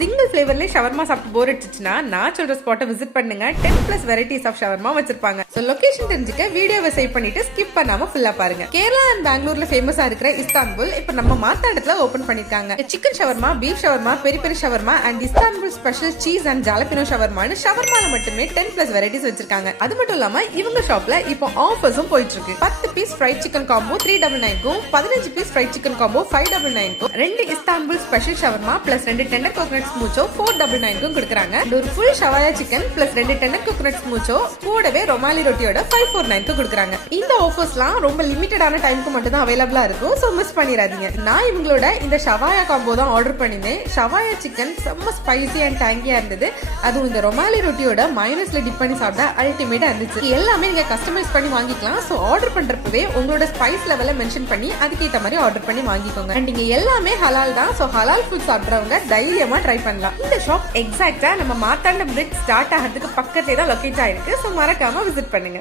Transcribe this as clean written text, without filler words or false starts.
Single ஃபிளேவர்ல shawarma சாப்பிட்டு போர் அடிச்சுச்சுன்னா நான் சொல்ற ஸ்பாட்டை விசிட் பண்ணுங்க. 10+ வெரைட்டிஸ் ஆஃப் ஷவர்மா வச்சிருப்பாங்க. சோ லொகேஷன் தெரிஞ்சுக்க வீடியோவை சேவ் பண்ணிட்டு ஸ்கிப் பண்ணாம ஃபுல்லா பாருங்க. கேரளா அண்ட் பெங்களூர்ல ஃபேமஸா இருக்கிற இஸ்தான்புல் இப்ப நம்ம மாத்தாண்டத்துல ஓபன் பண்ணிருக்காங்க. Chicken shawarma, beef shawarma, peri peri shawarma and Istanbul special cheese and jalapeno ஷவர்மான்னு ஷவர்மால மட்டுமே 10+ வெரைட்டிஸ் வச்சிருக்காங்க. அது மட்டும் இல்லாம இவங்க ஷாப்ல இப்போ ஆஃபர்ஸும் போயிட்டு இருக்கு. 10 பீஸ் ஃப்ரைட் சிக்கன் காம்போ 399க்கும் 15 பீஸ் ஃப்ரைட் சிக்கன் காம்போ 599க்கும் 2 Istanbul special shawarma plus 2 tender coconut Smoocho 499க்கும் கொடுக்குறாங்க. ஒரு ஃபுல் ஷவாயா chicken plus 2 tender coconut Smoocho கூடவே ரொமாலி ரொட்டியோட 549க்கு கொடுக்குறாங்க. இந்த ஆஃபர்ஸ்லாம் ரொம்ப லிமிட்டடான டைமுக்கு மட்டும் தான் அவைலபிளா இருக்கும். சோ மிஸ் பண்ணிடாதீங்க. நான் இவங்களோட இந்த ஷவாயா காம்போ தான் ஆர்டர் பண்ணினேன். ஷவாயா சிக்கன் செம்ம ஸ்பைசி அண்ட் டேங்கியா இருந்தது. அதுவும் இந்த ரொமாலி ரொட்டியோட மைனஸ்ல டிப் பண்ணி சாப்பிட்டா அல்டிமேட்டா இருந்துச்சு. எல்லாமே நீங்க கஸ்டமைஸ் பண்ணி வாங்கிக்கலாம். சோ ஆர்டர் பண்றப்பவே உங்களோட ஸ்பைஸ் லெவலை மென்ஷன் பண்ணி அதுக்கேற்ற மாதிரி ஆர்டர் பண்ணி வாங்கிக்கோங்க. அண்ட் இங்க எல்லாமே ஹலால் தான். சோ ஹலால் ஃபுட் சாப்பிட்றவங்க தைரியமா ட்ரை பண்ணலாம். இந்த ஷாப் எக்ஸாக்டா நம்ம மாத்தாண்டம் பிரிட்ஜ் ஸ்டார்ட் ஆகிறதுக்கு பக்கத்தே தான் லொகேட் ஆயிருக்கு. சோ மறக்காம விசிட் பண்ணுங்க.